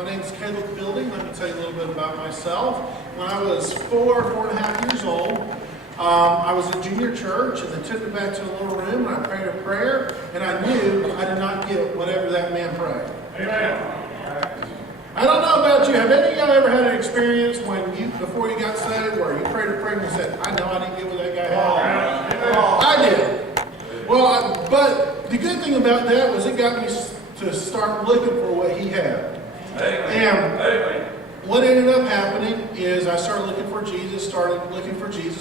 My name is Caleb Fielding. Let me tell you a little bit about myself. When I was 4.5 years old, I was in junior church, and they took me back to a little room, and I prayed a prayer, and I knew I did not get whatever that man prayed. Amen. I don't know about you. Have any of y'all ever had an experience when before you got saved, where you prayed a prayer and you said, "I know I didn't get what that guy had"? I did. Well, but the good thing about that was it got me to start looking for what he had. And what ended up happening is I started looking for Jesus,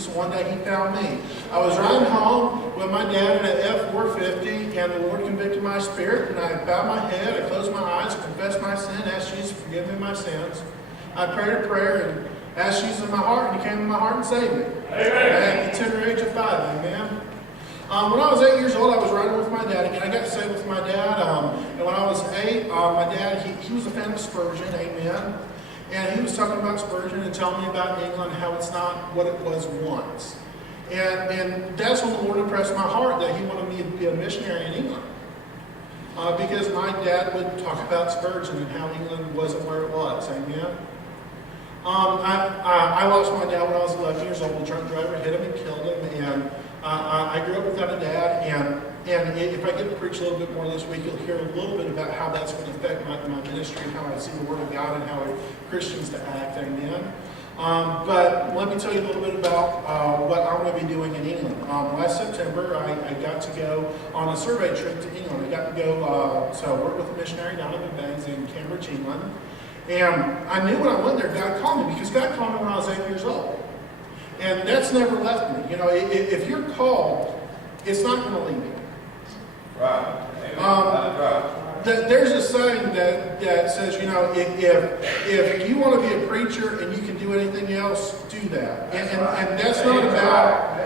and one day he found me. I was riding home with my dad in an F-450, and the Lord convicted my spirit, and I bowed my head, I closed my eyes, I confessed my sin, asked Jesus to forgive me my sins. I prayed a prayer and asked Jesus in my heart, and he came in my heart and saved me. Amen. At the tender age of 5, amen. When I was 8 years old, I was riding with my dad again. I got saved with my dad, and when I was 8, my dad, he was a fan of Spurgeon, amen. And he was talking about Spurgeon and telling me about England, how it's not what it was once. And that's when the Lord impressed my heart that he wanted me to be a missionary in England. Because my dad would talk about Spurgeon and how England wasn't where it was, amen. I lost my dad when I was 11 years old. A drunk driver hit him and killed him, and I grew up without a dad, and if I get to preach a little bit more this week, you'll hear a little bit about how that's going to affect my ministry and how I see the Word of God and how Christians to act, amen. But let me tell you a little bit about what I'm going to be doing in England. Last September, I got to go on a survey trip to England. I got to go to work with a missionary, Donovan Bangs, in Cambridge, England. And I knew when I went there, God called me, because God called me when I was 8 years old. And that's never left me. You know, if you're called, it's not going to leave you. Right. Right. There's a saying that says, you know, if you want to be a preacher and you can do anything else, do that. And that's not about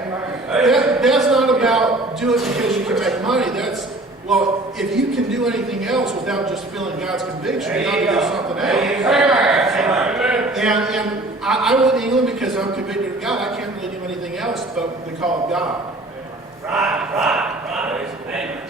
that's not about do it because you can make money. Well, if you can do anything else without just feeling God's conviction, you got to do something else. And I went to England because I'm convicted of God. I can't really do anything else but the call of God. Right.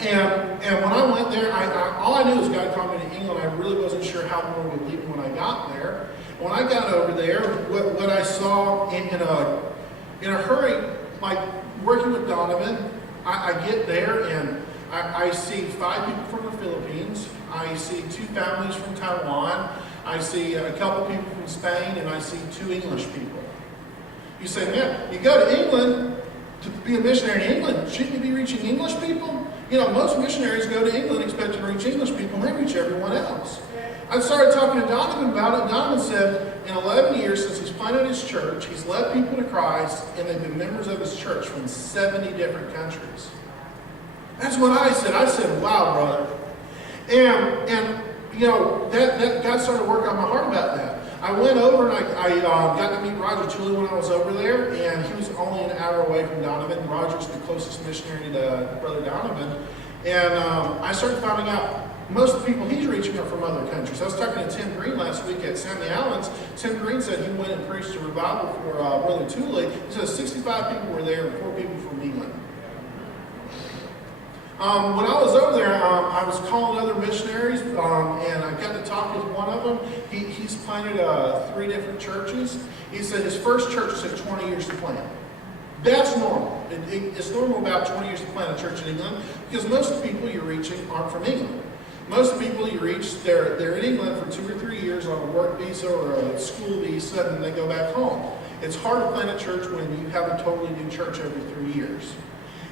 And when I went there, all I knew was God called me to England. I really wasn't sure how the Lord would lead me when I got there. When I got over there, what I saw in a hurry, like working with Donovan, I get there and I see 5 people from the Philippines. I see 2 families from Taiwan. I see a couple people from Spain, and I see 2 English people. You say, man, you go to England to be a missionary in England, shouldn't you be reaching English people? You know, most missionaries go to England expecting to reach English people, and they reach everyone else. I started talking to Donovan about it. Donovan said in 11 years since he's planted his church, he's led people to Christ, and they've been members of his church from 70 different countries. That's what I said. I said, wow, brother. And you know, that God started working on my heart about that. I went over and I got to meet Roger Tully when I was over there, and he was only an hour away from Donovan. Roger's the closest missionary to Brother Donovan. And I started finding out most of the people he's reaching are from other countries. I was talking to Tim Green last week at Sammy Allen's. Tim Green said he went and preached a revival for Brother Tully. He said 65 people were there and 4 people from England. When I was over there, I was calling other missionaries, and I got to talk with one of them. He's planted 3 different churches. He said his first church took 20 years to plant. That's normal. It's normal about 20 years to plant a church in England, because most of the people you're reaching aren't from England. Most of the people you reach, they're in England for 2 or 3 years on a work visa or a school visa, and then they go back home. It's hard to plant a church when you have a totally new church every 3 years.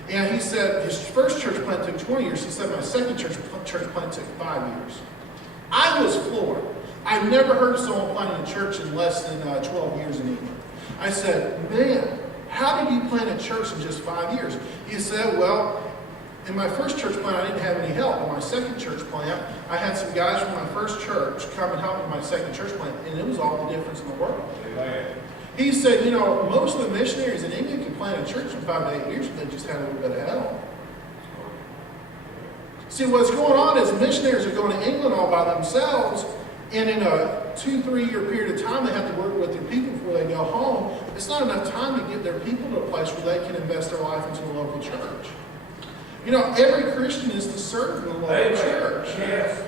And he said his first church plant took 20 years. He said my second church plant took 5 years. I was floored. I've never heard of someone planting a church in less than 12 years in England. I said, man, how did you plant a church in just 5 years? He said, well, in my first church plant, I didn't have any help. In my second church plant, I had some guys from my first church come and help in my second church plant, and it was all the difference in the world. Amen. He said, you know, most of the missionaries in England can plant a church in 5 to 8 years, but they just had a little bit of help. See, what's going on is missionaries are going to England all by themselves, and in a 2-3 year period of time, they have to work with their people before they go home. It's not enough time to get their people to a place where they can invest their life into a local church. You know, every Christian is to serve in a local church. Yes.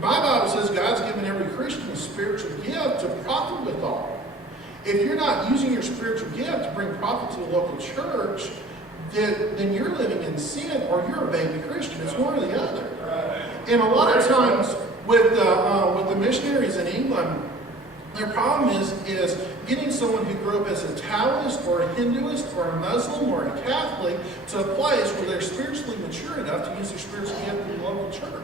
My Bible says God's given every all. If you're not using your spiritual gift to bring profit to the local church, then you're living in sin or you're a baby Christian. It's one or the other. And a lot of times with the missionaries in England, their problem is getting someone who grew up as a Taoist or a Hinduist or a Muslim or a Catholic to a place where they're spiritually mature enough to use their spiritual gift in the local church.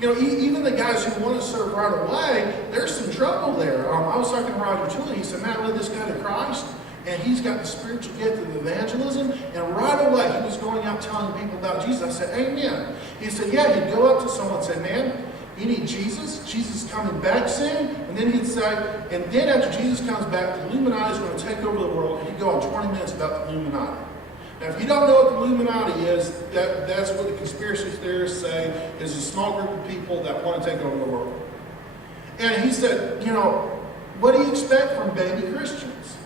You know, even the guys who want to serve right away, there's some trouble there. I was talking to Roger Tooley. He said, "Matt, I led this guy to Christ, and he's got the spiritual gift of evangelism." And right away, he was going out telling people about Jesus. I said, "Amen." He said, "Yeah." He'd go up to someone and say, "Man, you need Jesus. Jesus is coming back soon." And then he'd say, and then after Jesus comes back, the Illuminati is going to take over the world. And he'd go on 20 minutes about the Illuminati. Now, if you don't know what the Illuminati is, that's what the conspiracy theorists say is a small group of people that want to take over the world. And he said, "You know, what do you expect from baby Christians?"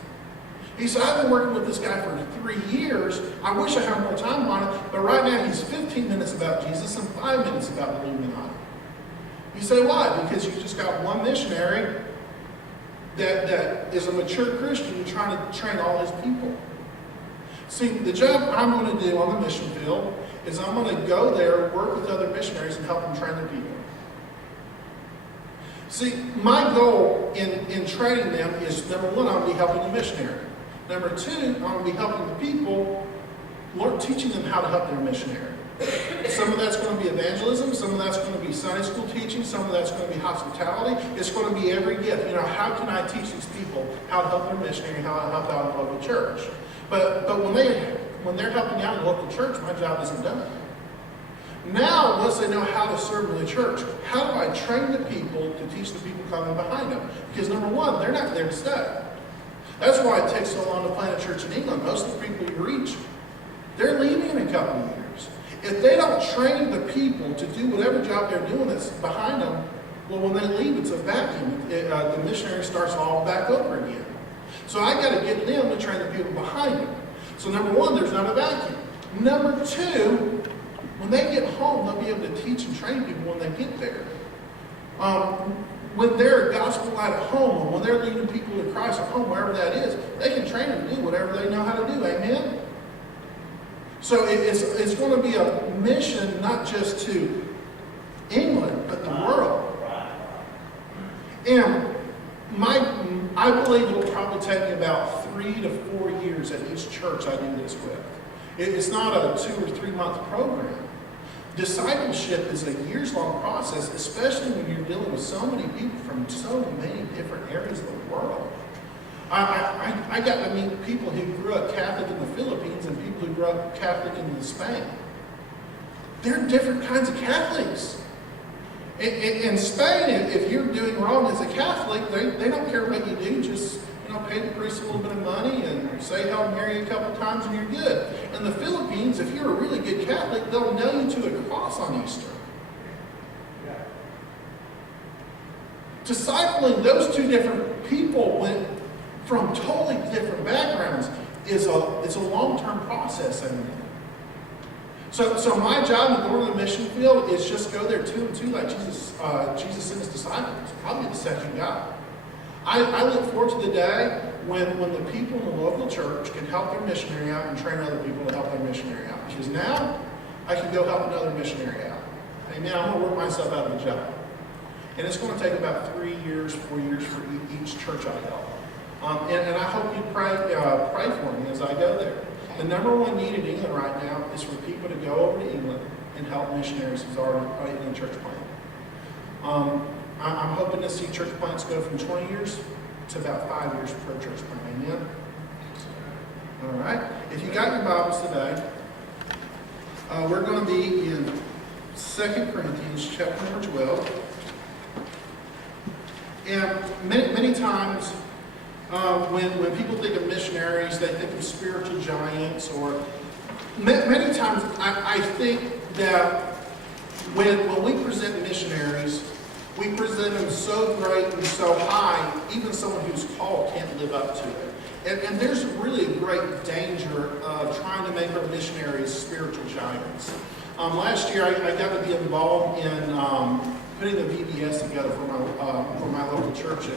He said, "I've been working with this guy for 3 years. I wish I had more time on it, but right now he's 15 minutes about Jesus and 5 minutes about the Illuminati." You say, "Why?" Because you just got one missionary that is a mature Christian trying to train all his people. See, the job I'm going to do on the mission field is I'm going to go there, work with other missionaries, and help them train their people. See, my goal in training them is, number one, I'm going to be helping the missionary. Number two, I'm going to be helping the people, teaching them how to help their missionary. Some of that's going to be evangelism, some of that's going to be Sunday school teaching, some of that's going to be hospitality. It's going to be every gift. You know, how can I teach these people how to help their missionary, how to help out in the local church? But when they're helping out in the local church, my job isn't done. Now, once they know how to serve in the church, how do I train the people to teach the people coming behind them? Because number one, they're not there to stay. That's why it takes so long to plant a church in England. Most of the people you reach, they're leaving in a couple of years. If they don't train the people to do whatever job they're doing that's behind them, well, when they leave, it's a vacuum. The missionary starts all back over again. So I got to get them to train the people behind them. So number one, there's not a vacuum. Number two, when they get home, they'll be able to teach and train people when they get there. When they're a gospel light at home, or when they're leading people to Christ at home, wherever that is, they can train them to do whatever they know how to do. Amen? So it's going to be a mission not just to England, but the world. And I believe it'll probably take me about 3 to 4 years at each church I do this with. It's not a 2 or 3 month program. Discipleship is a years-long process, especially when you're dealing with so many people from so many different areas of the world. I got to meet people who grew up Catholic in the Philippines and people who grew up Catholic in Spain. They're different kinds of Catholics. In Spain, if you're doing wrong as a Catholic, they don't care what you do. Just pay the priest a little bit of money and say Hail Mary a couple times and you're good. In the Philippines, if you're a really good Catholic, they'll nail you to a cross on Easter. Discipling those two different people from totally different backgrounds is a long-term process. So my job in going to the mission field is just go there 2 and 2 like Jesus sent his disciples. I'll be the second guy. I look forward to the day when the people in the local church can help their missionary out and train other people to help their missionary out. Because now I can go help another missionary out. Amen. I'm going to work myself out of the job. And it's going to take about 3 years, 4 years for each church I help. And I hope you pray for me as I go there. The number one need in England right now is for people to go over to England and help missionaries who's already in a church plant. I'm hoping to see church plants go from 20 years to about 5 years per church plant. Amen? All right. If you got your Bibles today, we're going to be in 2 Corinthians chapter number 12. And many times when people think of missionaries, they think of spiritual giants, or many times I think that when we present missionaries, we present them so great and so high, even someone who's called can't live up to it. And there's really a great danger of trying to make our missionaries spiritual giants. Last year, I got to be involved in putting the VBS together for my local church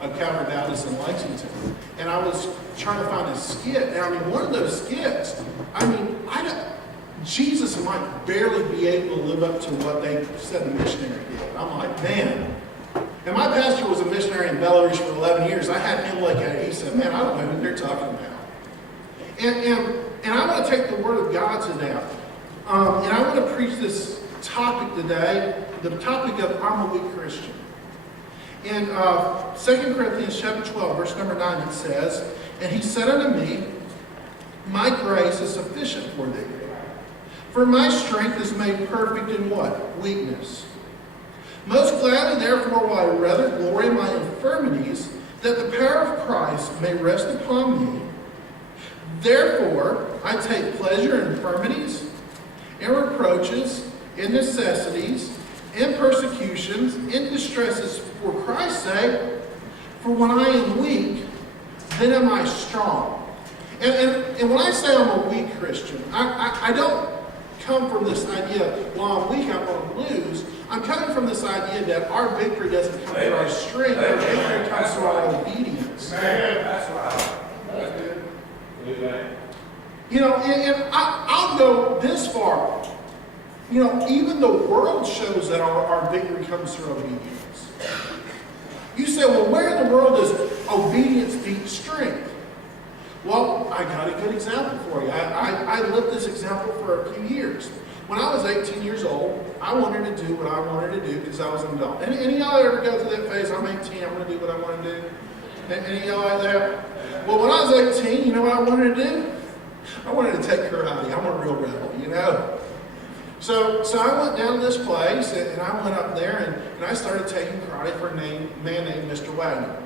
of Calvary Baptist in Lexington. And I was trying to find a skit. And I mean, one of those skits, Jesus might barely be able to live up to what they said the missionary did. I'm like, man. And my pastor was a missionary in Belarus for 11 years. I had him look at it. He said, man, I don't know who they're talking about. And I want to take the Word of God today. And I want to preach this topic today, the topic of I'm a weak Christian. In 2 Corinthians chapter 12, verse number 9, it says, and he said unto me, my grace is sufficient for thee. For my strength is made perfect in what? Weakness. Most gladly, therefore, will I rather glory in my infirmities, that the power of Christ may rest upon me. Therefore, I take pleasure in infirmities, in reproaches, in necessities, in persecutions, in distresses for Christ's sake. For when I am weak, then am I strong. And when I say I'm a weak Christian, I don't come from this idea, well, I'm weak, I'm going to lose. I'm coming from this idea that our victory doesn't come through our strength, our victory comes through our obedience. That's right. That's good. You know, and I'll go this far. You know, even the world shows that our victory comes through obedience. You say, well, where in the world does obedience beat strength? Well, I got a good example for you. I lived this example for a few years. When I was 18 years old, I wanted to do what I wanted to do because I was an adult. Any of y'all ever go through that phase? I'm 18, I'm going to do what I want to do. Any of y'all out there? Well, when I was 18, you know what I wanted to do? I wanted to take karate. I'm a real rebel, you know. So I went down to this place, and I went up there, and I started taking karate for a man named Mr. Wagner.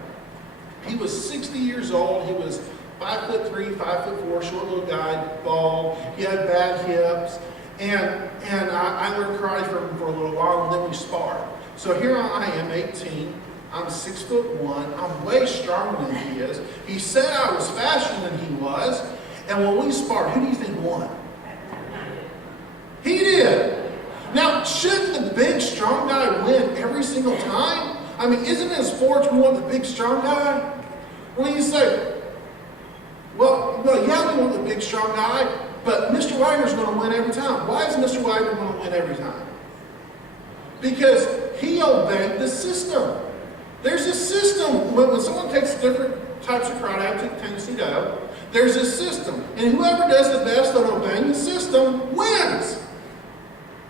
He was 60 years old. He was 5'3", 5'4", short little guy, bald. He had bad hips. And I learned karate from him for a little while, and then we sparred. So here I am, 18. I'm 6'1". I'm way stronger than he is. He said I was faster than he was. And when we sparred, who do you think won? He did. Now, shouldn't the big, strong guy win every single time? I mean, isn't it in sports we want the big, strong guy? Well, you say, well, yeah, we want the big, strong guy, but Mr. Wagner's going to win every time. Why is Mr. Wagner going to win every time? Because he obeyed the system. There's a system. When someone takes different types of karate, I took Tennessee Do, there's a system. And whoever does the best on obeying the system wins.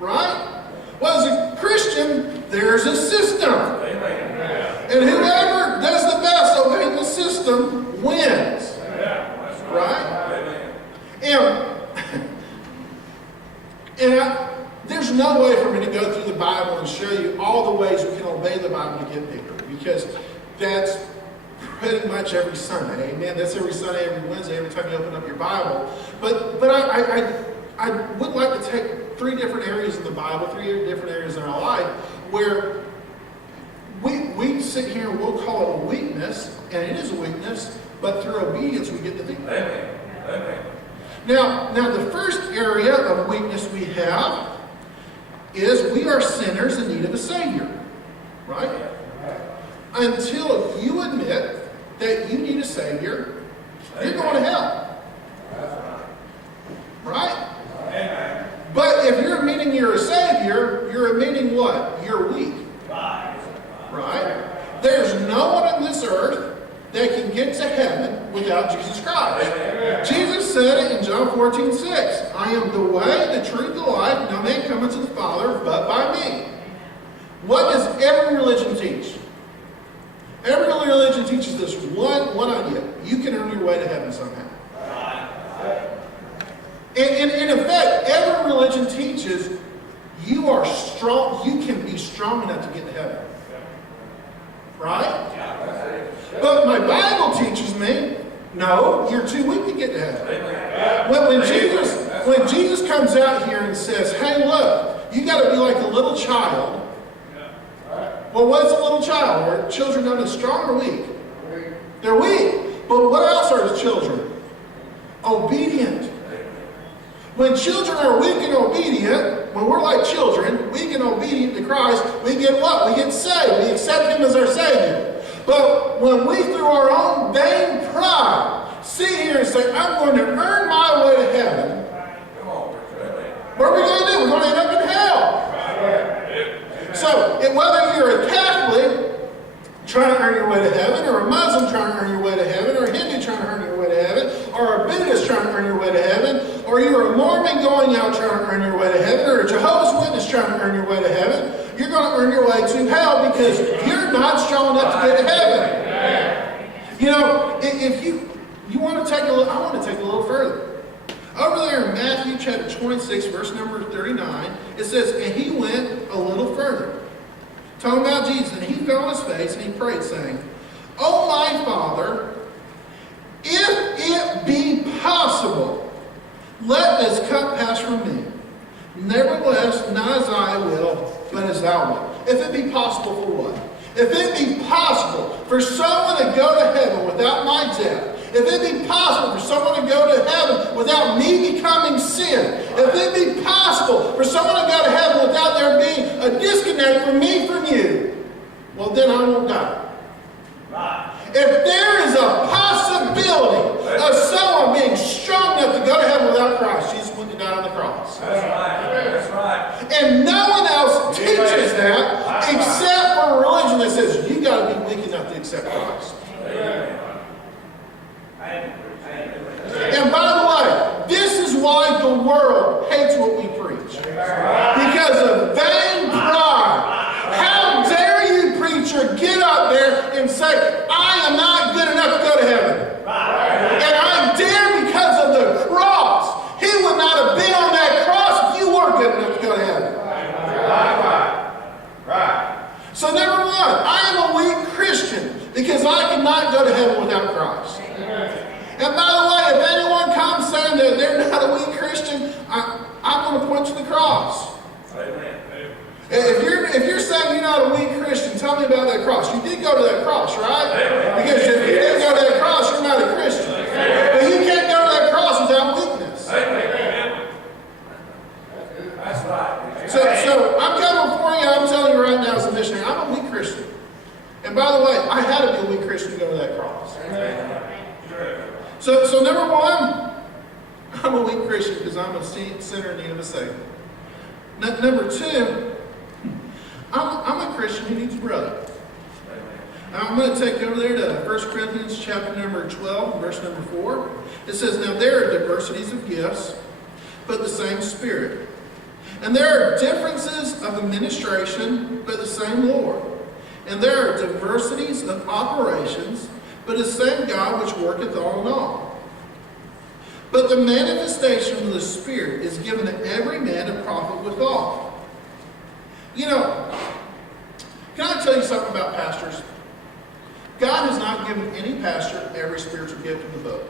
Right? Well, as a Christian, there's a system. And whoever does the best obeying the system wins. Right? And there's no way for me to go through the Bible and show you all the ways we can obey the Bible to get victory, because that's pretty much every Sunday. Amen. That's every Sunday, every Wednesday, every time you open up your Bible. But I would like to take 3 different areas of the Bible, 3 different areas in our life where we sit here and we'll call it a weakness, and it is a weakness, but through obedience we get the victory. Amen. Now the first area of weakness we have is we are sinners in need of a Savior. Right? Until you admit that you need a Savior, you're going to hell. Right? Amen. But if you're admitting you're a Savior, you're admitting what? You're weak. Right? There's no one on this earth that can get to heaven without Jesus Christ. Amen. Jesus said it in John 14:6. I am the way, the truth, the life. No man cometh to the Father but by me. What does every religion teach? Every religion teaches this one idea. You can earn your way to heaven somehow. And in effect, every religion teaches you are strong, you can be strong enough to get to heaven. Right? But my Bible teaches me, no, you're too weak to get to heaven. When Jesus comes out here and says, hey, look, you got to be like a little child. Well, what's a little child? Are children not as strong or weak? They're weak. But what else are his children? Obedient. When children are weak and obedient, when we're like children, weak and obedient to Christ, we get what? We get saved. We accept Him as our Savior. But when we, through our own vain pride, sit here and say, I'm going to earn my way to heaven, Come on, preacher. what are we going to do? We're going to end up in hell. So, whether you're a Catholic trying to earn your way to heaven, or a Muslim trying to earn your way to heaven, or a Hindu trying to earn your way to heaven, or a Buddhist trying to earn your way to heaven, or you're a Mormon going out trying to earn your way to heaven, or a Jehovah's Witness trying to earn your way to heaven, you're going to earn your way to hell because you're not strong enough to get to heaven. You know, if you want to take a little, I want to take a little further. Over there in Matthew chapter 26, verse number 39, it says, and he went a little further. Talking about Jesus, and he fell on his face and he prayed, saying, Oh my Father, if it be possible, let this cup pass from me. Nevertheless, not as I will, but as thou wilt. If it be possible for what? If it be possible for someone to go to heaven without my death, if it be possible for someone to go to heaven without me becoming sin, if it be possible for someone to go to heaven without there being a disconnect from me from you, well then I won't die. If there is a possibility of someone being strong enough to go to heaven without Christ, Jesus went to die on the cross. That's right. That's right. And no one else teaches that except for a religion that says you got to be weak enough to accept Christ. And by the way, this is why the world hates what we preach. Because of vain pride. How dare you, preacher, get up there and say, I am not good enough to go to heaven. And I dare because of the cross. He would not have been on that cross if you were good enough to go to heaven. So number one, I am a weak Christian because I cannot go to heaven without Christ. And by the way, if anyone comes saying that they're not a weak Christian, I'm going to point to the cross. Amen. If you're saying you're not a weak Christian, tell me about that cross. You did go to that cross, right? Because if you didn't go to that cross, you're not a Christian. But you can't go to that cross without weakness. That's right. So I'm coming for you, I'm telling you right now as a missionary, I'm a weak Christian. And by the way, I had to be a weak Christian to go to that cross. So number one, I'm a weak Christian because I'm a sinner in need of a Savior. Number two, I'm a Christian who needs a brother. I'm going to take you over there to 1 Corinthians chapter number 12, verse number 4. It says, Now there are diversities of gifts, but the same Spirit. And there are differences of administration, but the same Lord. And there are diversities of operations, but the same God which worketh all in all. But the manifestation of the Spirit is given to every man to profit withal. You know, can I tell you something about pastors? God has not given any pastor every spiritual gift in the book.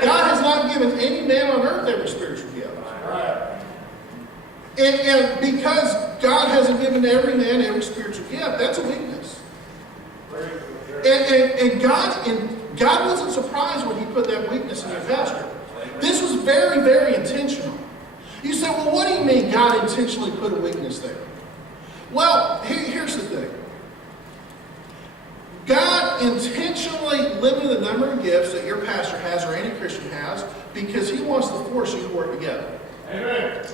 God has not given any man on earth every spiritual gift. And because God hasn't given every man every spiritual gift, that's a weakness. And God wasn't surprised when he put that weakness in your pastor. This was very, very intentional. You say, well, what do you mean God intentionally put a weakness there? Well, here's the thing. God intentionally limited the number of gifts that your pastor has or any Christian has because he wants to force you to work together. Amen.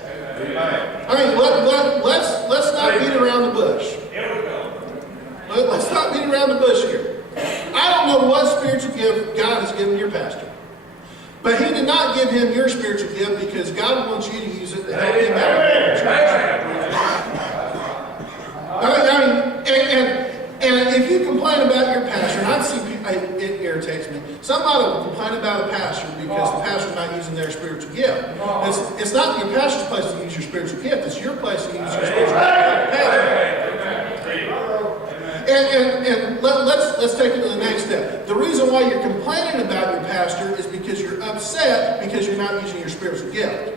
I mean, let's not beat around the bush. Here we go. Let's not beat around the bush here. I don't know what spiritual gift God has given your pastor. But he did not give him your spiritual gift because God wants you to use it to help him out. And if you complain about your pastor, and I've seen people, it irritates me. Somebody will complain about a pastor because the pastor's not using their spiritual gift. It's not your pastor's place to use your spiritual gift. It's your place to use your spiritual gift. And let's take it to the next step. The reason why you're complaining about your pastor is because you're upset because you're not using your spiritual gift.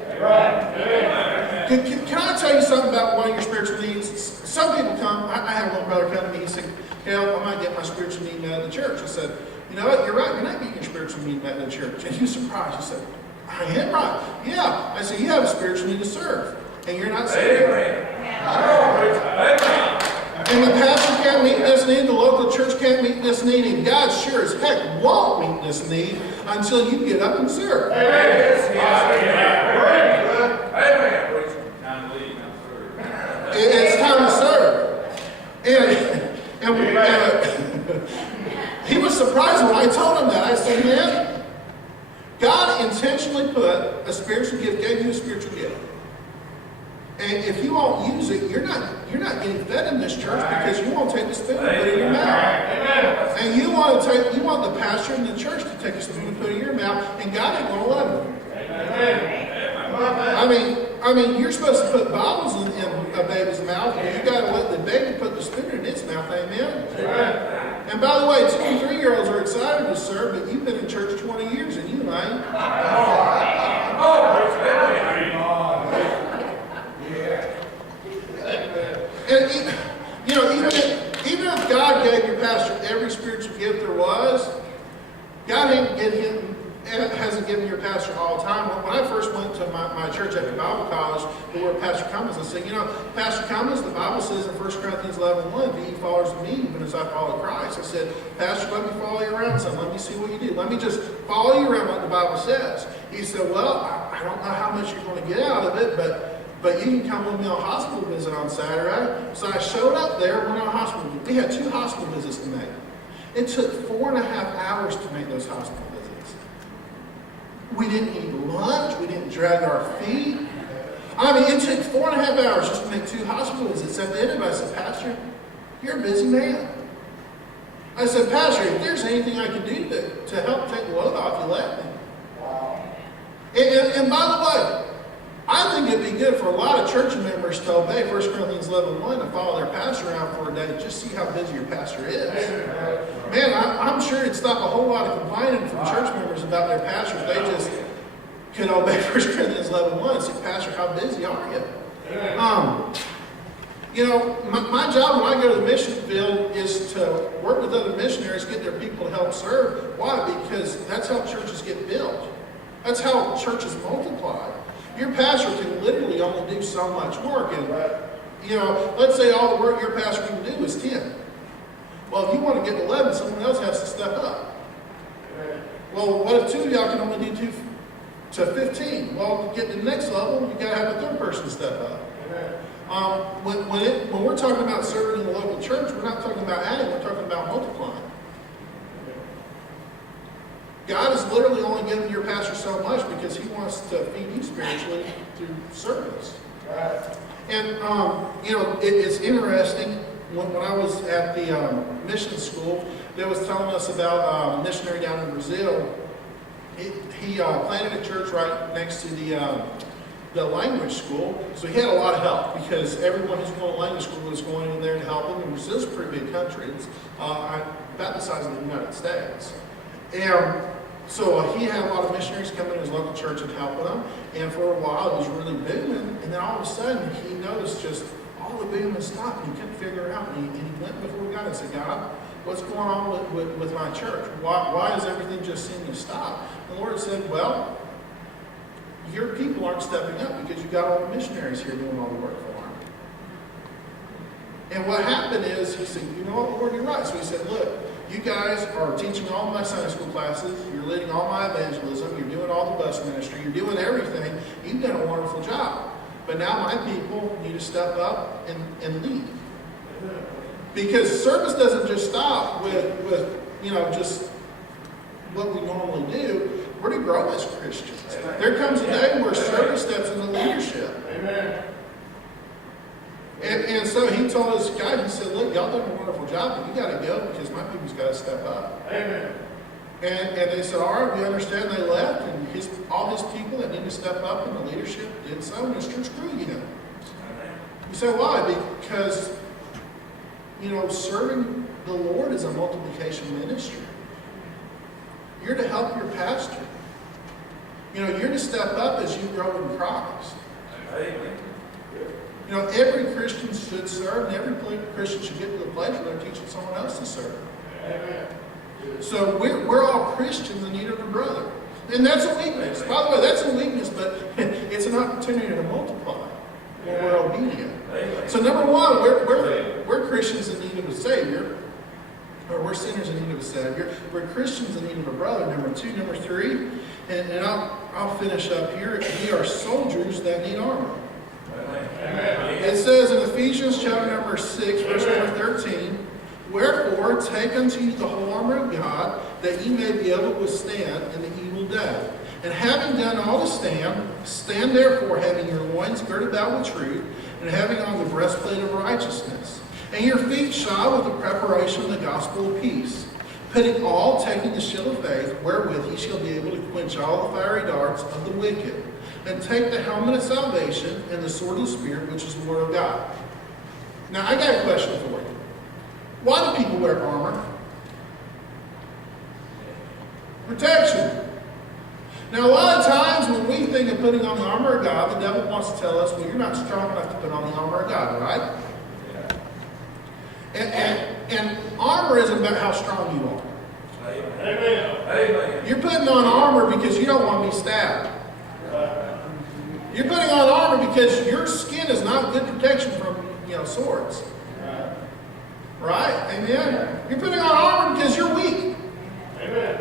Can I tell you something about one of your spiritual needs? Some people come, I had one brother come to me, he said, Hell, I might get my spiritual need met in the church. I said, you know what, you're right, you're not getting your spiritual need met in the church. And he was surprised. He said, I am right. Yeah. I said, you have a spiritual need to serve, and you're not serving. And the pastor need, the local church can't meet this need, and God sure as heck won't meet this need until you get up and serve. Amen, preacher. Time to leave, I'm sorry. It's time to serve. And he was surprised when I told him that. I said, man, God intentionally put a spiritual gift, gave you a spiritual gift. And if you won't use it, you're not getting fed in this church because you won't take the spoon and put it in your mouth. And you want the pastor in the church to take a spoon and put it in your mouth, and God ain't gonna let him. I mean, you're supposed to put Bibles in a baby's mouth, and you got to let the baby put the spoon in its mouth. Amen. And by the way, 2 and 3-year-olds are excited to serve, but you've been in church 20 years and you ain't. And you know, even if God gave your pastor every spiritual gift there was, God hasn't given your pastor all the time. When I first went to my church at the Bible college, to where Pastor Cummins, I said, you know, Pastor Cummins, the Bible says in 1 Corinthians 11:1, be ye followers of me, even as I follow Christ. I said, Pastor, let me follow you around some. Let me see what you do. Let me just follow you around like the Bible says. He said, well, I don't know how much you're going to get out of it, but you can come with me on a hospital visit on Saturday. So I showed up there, went on a hospital visit. We had 2 hospital visits to make. It took 4.5 hours to make those hospital visits. We didn't eat lunch. We didn't drag our feet. I mean, it took 4.5 hours just to make 2 hospital visits. At the end of it, I said, Pastor, you're a busy man. I said, Pastor, if there's anything I can do to help take the load off, you let me. And by the way, I think it'd be good for a lot of church members to obey 1 Corinthians 11:1 and follow their pastor around for a day, just see how busy your pastor is. Man, I'm sure it'd stop a whole lot of complaining from church members about their pastors. They just could obey 1 Corinthians 11:1 and say, Pastor, how busy are you? You know, my job when I go to the mission field is to work with other missionaries, get their people to help serve. Why? Because that's how churches get built. That's how churches multiply. Your pastor can literally only do so much work. And, you know, let's say all the work your pastor can do is 10. Well, if you want to get 11, someone else has to step up. Well, what if 2 of y'all can only do 2 to 15? Well, to get to the next level, you got to have a 3rd person step up. When we're talking about serving in the local church, we're not talking about adding, we're talking about multiplying. God is literally only giving your pastor so much because he wants to feed you spiritually through service. And, you know, it's interesting. When I was at the mission school, they was telling us about a missionary down in Brazil. He planted a church right next to the language school. So he had a lot of help because everyone who's going to language school was going in there to help him. And Brazil's a pretty big country. It's about the size of the United States. And so he had a lot of missionaries come in his local church and helping them. And for a while, it was really booming. And then all of a sudden, he noticed just all the booming stopped. And he couldn't figure it out. And he went before God and said, God, what's going on with my church? Why does everything just seem to stop? The Lord said, well, your people aren't stepping up because you got all the missionaries here doing all the work for them. And what happened is, he said, you know what, Lord, you're right. So he said, look, you guys are teaching all my Sunday school classes. You're leading all my evangelism. You're doing all the bus ministry. You're doing everything. You've done a wonderful job. But now my people need to step up and lead. Because service doesn't just stop with you know, just what we normally do. We're to grow as Christians. There comes a day where service steps into leadership. Amen. And so he told us guys, he said, look, y'all done a wonderful job, but you got to go because my people's got to step up. Amen. And they said, all right, we understand. They left, and all his people that need to step up in the leadership did so, and his church grew, you know. You say, why? Because, you know, serving the Lord is a multiplication ministry. You're to help your pastor. You know, you're to step up as you grow in Christ. Amen. You know, every Christian should serve, and every Christian should get to the place where they're teaching someone else to serve. Amen. So we're all Christians in need of a brother. And that's a weakness. By the way, that's a weakness, but it's an opportunity to multiply when we're obedient. Amen. So number one, we're Christians in need of a Savior. Or we're sinners in need of a Savior. We're Christians in need of a brother, number 2. Number 3, and I'll finish up here. We are soldiers that need armor. Amen. It says in Ephesians chapter number 6, verse number 13, "Wherefore take unto you the whole armor of God, that ye may be able to withstand in the evil day. And having done all to stand, stand therefore, having your loins girded about with truth, and having on the breastplate of righteousness, and your feet shod with the preparation of the gospel of peace, putting all, taking the shield of faith, wherewith ye shall be able to quench all the fiery darts of the wicked, and take the helmet of salvation and the sword of the Spirit, which is the word of God." Now, I got a question for you. Why do people wear armor? Protection. Now, a lot of times when we think of putting on the armor of God, the devil wants to tell us, well, you're not strong enough to put on the armor of God, right? And armor isn't about how strong you are. Amen. Amen. You're putting on armor because you don't want to be stabbed. You're putting on armor because your skin is not good protection from, swords. Right? Amen? You're putting on armor because you're weak. Amen.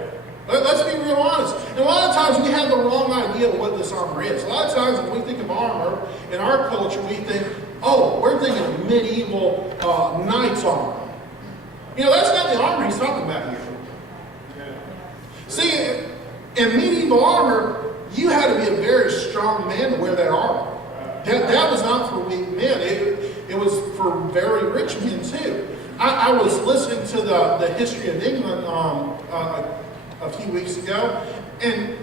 Let's be real honest. And a lot of times we have the wrong idea of what this armor is. A lot of times when we think of armor, in our culture we think, oh, we're thinking of medieval knight's armor. That's not the armor he's talking about here. See, in medieval armor, you had to be a very strong man to wear that armor. That was not for weak men. It was for very rich men too. I was listening to the history of England a few weeks ago, and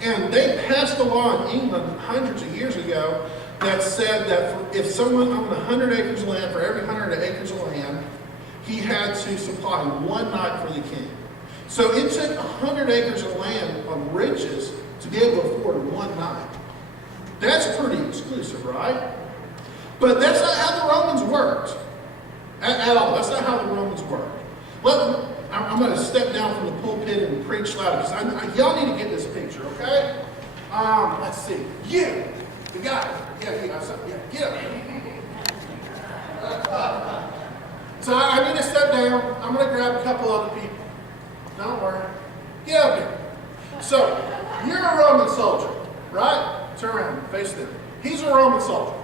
they passed a law in England hundreds of years ago that said that if someone owned 100 acres of land, for every 100 acres of land, he had to supply one knight for the king. So it took 100 acres of land of riches to be able to afford one knight. That's pretty exclusive, right? But that's not how the Romans worked. At all. That's not how the Romans worked. I'm going to step down from the pulpit and preach louder because y'all need to get this picture, okay? Let's see. You, the guy. Yeah, get up. So I need to step down. I'm going to grab a couple other people. Don't worry. Get up here. So, you're a Roman soldier, right? Turn around, face them. He's a Roman soldier.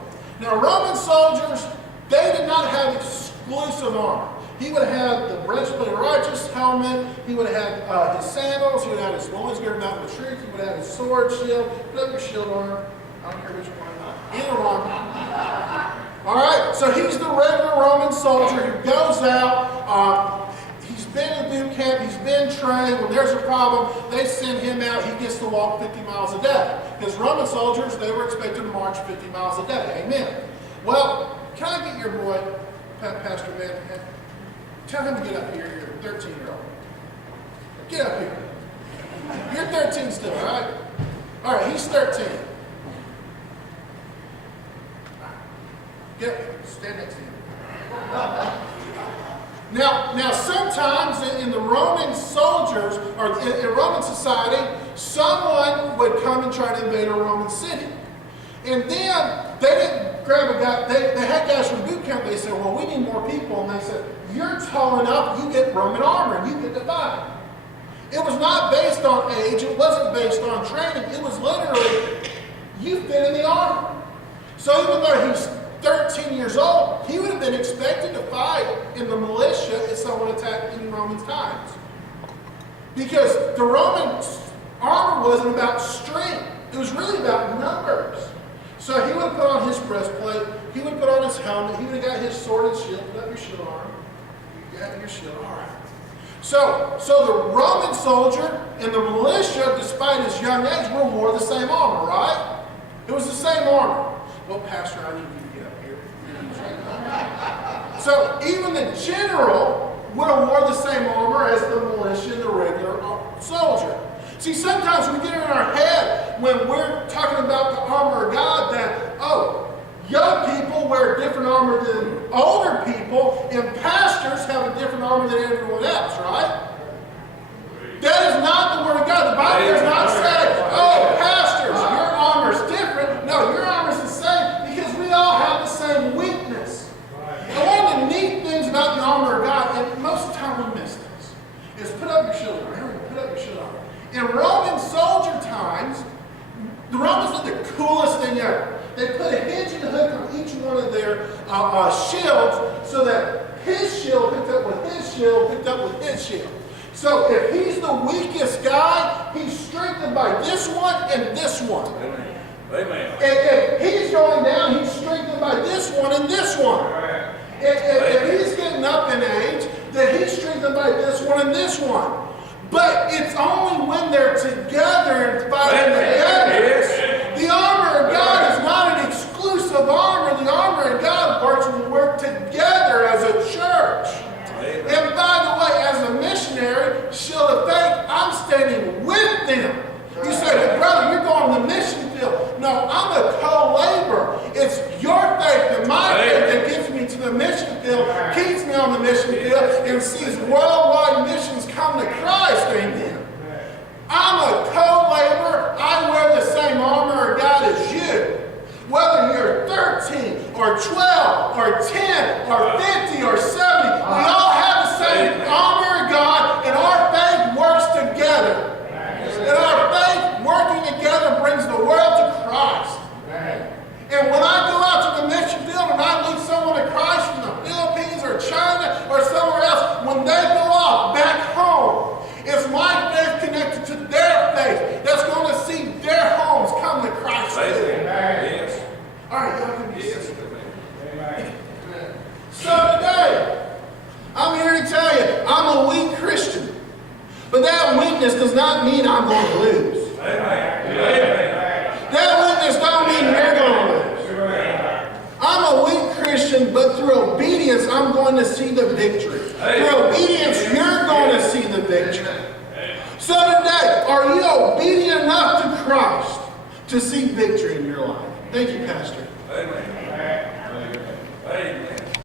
Now, Roman soldiers, they did not have exclusive armor. He would have had the breastplate of righteousness, helmet. He would have had his sandals. He would have had his loins girded about with truth. He would have had his sword, shield. Put up your shield armor. I don't care which one. Either one. All right, so he's the regular Roman soldier who goes out. He's been in boot camp. He's been trained. When there's a problem, they send him out. He gets to walk 50 miles a day. Because Roman soldiers, they were expected to march 50 miles a day. Amen. Well, can I get your boy, Pastor Van? Tell him to get up here, your 13-year-old. Get up here. You're 13 still, all right? All right, he's 13. Get up here. Stand next to him. Now, sometimes in the Roman soldiers, or in Roman society, someone would come and try to invade a Roman city. And then they didn't grab a guy, they had guys from boot camp, they said, well, we need more people. And they said, you're tall enough, you get Roman armor, and you get to fight. It was not based on age, it wasn't based on training, it was literally, you fit in the armor. So even though he's 13 years old, he would have been expected to fight in the militia if someone attacked in Roman times. Because the Roman armor wasn't about strength, it was really about numbers. So he would have put on his breastplate, he would put on his helmet, he would have got his sword and shield. Put up your shield arm. You got your shield, all right. So the Roman soldier and the militia, despite his young age, wore the same armor, right? It was the same armor. Well, Pastor, I need you to get up here. So even the general would have wore the same armor as the militia and the regular soldier. See, sometimes we get in our head when we're talking about the armor of God that, young people wear different armor than older people, and pastors have a different armor than everyone else, right? That is not the Word of God. The Bible does not say, pastors, your armor's different. No, your armor's the same because we all have the same weakness. And one of the neat things about the armor of God, and most of the time we miss In Roman soldier times, the Romans did the coolest thing ever. They put a hinge and a hook on each one of their shields so that his shield hooked up with his shield, hooked up with his shield. So if he's the weakest guy, he's strengthened by this one and this one. Amen. If he's going down, he's strengthened by this one and this one. If he's getting up in age, then he's strengthened by this one and this one. But it's only when they're together and fighting together. The armor of God is not an exclusive armor. The armor of God works when we work together as a church. And by the way, as a missionary, Shield of Faith, I'm standing with them. You say, well, brother, you're going to the mission field. No, I'm a co-laborer. It's your faith and my faith that gets me to the mission field, keeps me on the mission field, and sees worldwide missions come to Christ. Amen. I'm a co-laborer. I wear the same armor of God as you. Whether you're 13 or 12 or 10 or 50 or 70, we all have the same armor of God, and our faith works together. And our faith working together brings the world to Christ. And when I go out to the mission field and I lead someone to Christ from the Philippines or China or somewhere else, when they go off back home, it's my faith connected to their faith that's going to see their homes come to Christ. Yes. All right, y'all can be seated. So today, I'm here to tell you, I'm a weak Christian. But that weakness does not mean I'm going to lose. That weakness don't mean you're going to lose. I'm a weak Christian, but through obedience, I'm going to see the victory. Through obedience, you're going to see the victory. So today, are you obedient enough to Christ to see victory in your life? Thank you, Pastor. Amen.